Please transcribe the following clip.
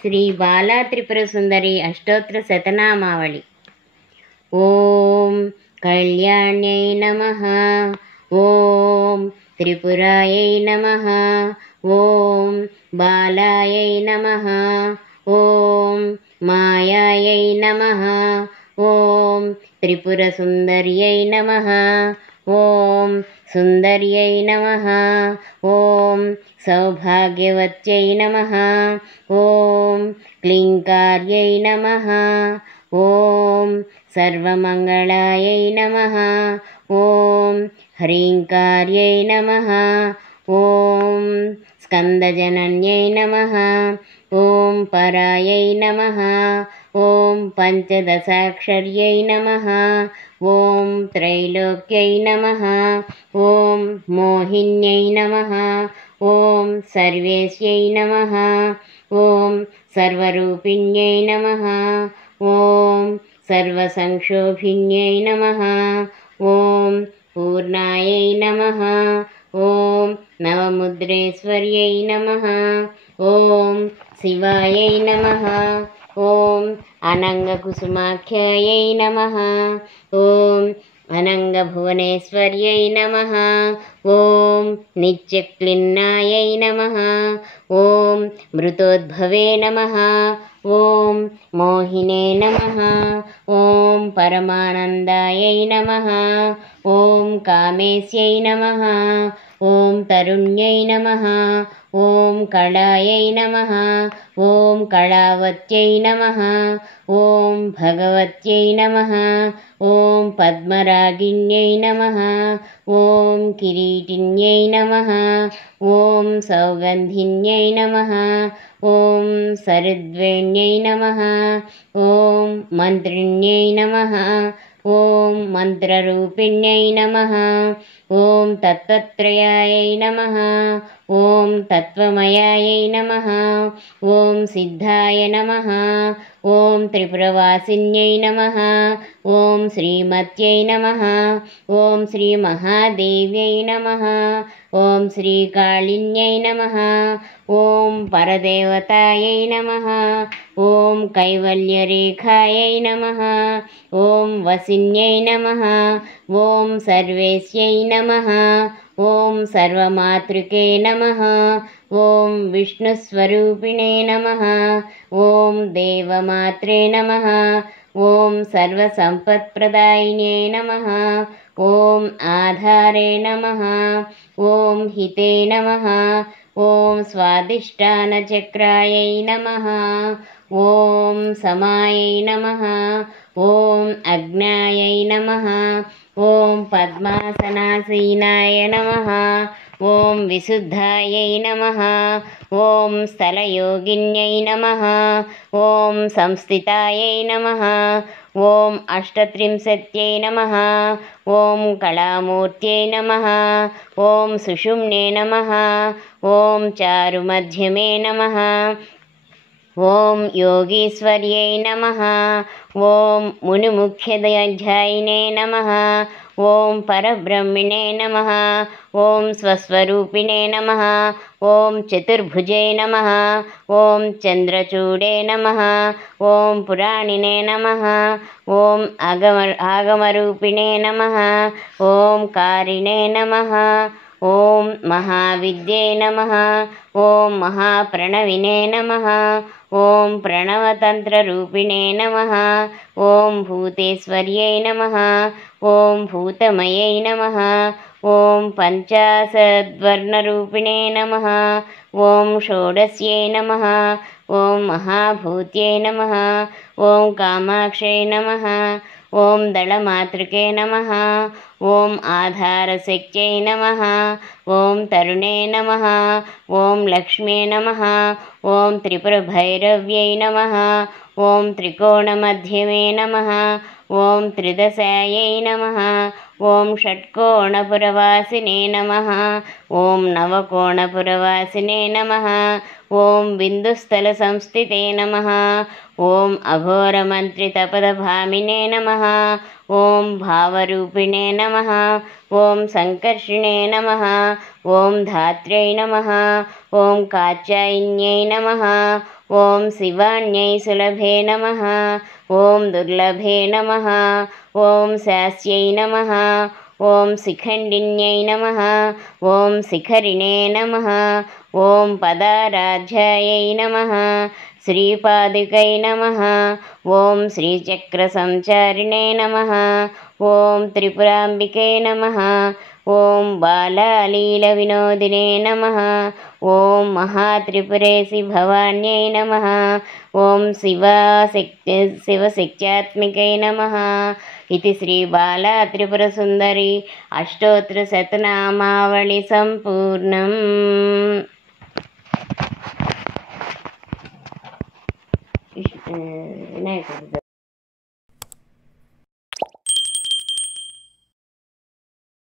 శ్రీ బాలా త్రిపుర సుందరి అష్టోత్తర శతనామావళి. ఓం కళ్యాణ్యై నమః. ఓం త్రిపురాయై నమః. ఓం బాలాయై నమః. ఓం మాయాయై నమః. ఓం త్రిపుర సుందర్యై నమః. ఓం సుందర్యై నమః. ఓం సౌభాగ్యవత్యై నమః. ఓం క్లీంకార్యై నమః. ఓం సర్వమంగళాయై నమః. ఓం హ్రీంకార్యై నమః. ఓం స్కందజనన్యై నమః. ఓం పరాయై నమః. ఓం పంచదశాక్షర్యై నమః. ఓం త్రైలోక్యై నమః. ఓం మోహిన్యై నమః. ఓం సర్వేశ్యై నమః. ఓం సర్వరూపిణ్యై నమః. ఓం సర్వసంక్షోభిన్యై నమః. ఓం పూర్ణాయై నమః. ఓం నవముద్రేశ్వర్యై నమః. ఓం శివాయై నమః. ఓం అనంగకుసుమాఖ్యాయై నమః. ఓం అనంగభువనేశ్వర్యై నమః. ఓం నిత్యక్లిన్నాయై నమః. ఓం మృతోద్భవే నమః. ఓం మోహినే నమః. ఓం పరమానందాయై నమః. ఓం కామేశ్యై నమః. ఓం తరుణ్యై నమః. ఓం కళాయై నమః. ఓం కళావత్యై నమః. ఓం భగవత్యై నమః. ఓం పద్మరాగిణ్యై నమః. ఓం కిరీటిన్యై నమః. ఓం సౌగంధిన్యై నమః. ఓం సరిద్వేణ్యై నమః. ఓం మంత్రిణ్యై నమః. ఓం మంత్రరూపిణ్యై నమః. ఓం తత్వత్రయాయై నమః. ఓం తత్వమయాయై నమః. ఓం సిద్ధాయ నమః. ఓం త్రిపురవాసిన్యై నమః. ఓం శ్రీమత్యై నమః. ఓం శ్రీ మహాదేవ్యై నమః. ఓం శ్రీకాళిన్యై నమః. ఓం పరదేవతాయై నమః. ఓం కైవల్యరేఖాయై నమః. ఓం వసిన్యై నమః. ఓం సర్వేశ్యై నమః. ఓం సర్వమాతృకే నమః. ఓం విష్ణుస్వరూపిణే నమః. ఓం దేవమాత్రే నమః. ఓం సర్వసంపత్ప్రదాయినే నమః. ఓం ఆధారే నమః. ఓం హితే నమః. ఓం స్వాదిష్టానచక్రాయై నమః. ఓం సమాయై నమః. ఓం అగ్నాయై నమః. ఓం పద్మాసనాసీనాయ నమః. ఓం విశుద్ధాయై నమః. ఓం స్థలయోగిన్యై నమః. ఓం సంస్థితాయై నమః. ఓం అష్టత్రింశత్యై నమః. ఓం కళామూర్త్యై నమః. ఓం సుషుమ్నే నమః. ఓం చారుమధ్యమే నమః. ఓం యోగీశ్వర్యై నమః. ఓం మునిముఖ్యధ్యాయినే నమః. ఓం పరబ్రహ్మిణే నమః. ఓం స్వస్వరూపిణే నమః. ఓం చతుర్భుజే నమః. ఓం చంద్రచూడే నమః. ఓం పురాణినే నమః. ఓం ఆగమరూపిణే నమః. ఓం కారిణే నమః. ఓం మహావిద్యే నమః. ఓం మహాప్రణవినే నమః. ఓం ప్రణవతంత్రరూపిణే నమః. ఓం భూతేశ్వర్యై నమః. ఓం భూతమయై నమః. ఓం పంచాశద్వర్ణరూపిణే నమః. ఓం షోడశ్యై నమః. ఓం మహాభూత్యై నమః. ఓం కామాక్షై నమః. ఓం దళమాతృకే నమః. ఓం ఆధారశక్త్యై నమః. ఓం తరుణే నమః. ఓం లక్ష్మే నమః. ఓం త్రిపురభైరవ్యై నమః. ఓం త్రికోణమధ్యమే నమః. ఓం త్రిదశాయై నమః. ఓం షట్కోణపురవాసినే నమః. ఓం నవకోణపురవాసినే నమః. ఓం బిందుస్థల సంస్థితే నమః. ఓం అఘోరమంత్రితపదభామినే నమః. ఓం భావరూపిణే నమః. ఓం సంకర్షిణే నమః. ఓం ధాత్ర్యై నమః. ఓం కాత్యాయన్యై నమః. ఓం శివాన్యై సులభే నమః ఓం దుర్లభే నమః ఓం శాస్యై నమః ఓం శిఖండిన్యై నమః ఓం శిఖరిణే నమః ఓం పదారాధ్యాయై నమః శ్రీపాదుకై నమః ఓం శ్రీచక్రసంచారిణే నమః ఓం త్రిపురాంబికే నమః ఓం బాలాలీలవినోదినే నమః ఓం మహాత్రిపురేసి భవాన్యై నమః ఓం శివశక్త్యాత్మికై నమః ఇది శ్రీ బాలా త్రిపురసుందరి అష్టోత్తరశతనామావళి సంపూర్ణం. వినాయకుడు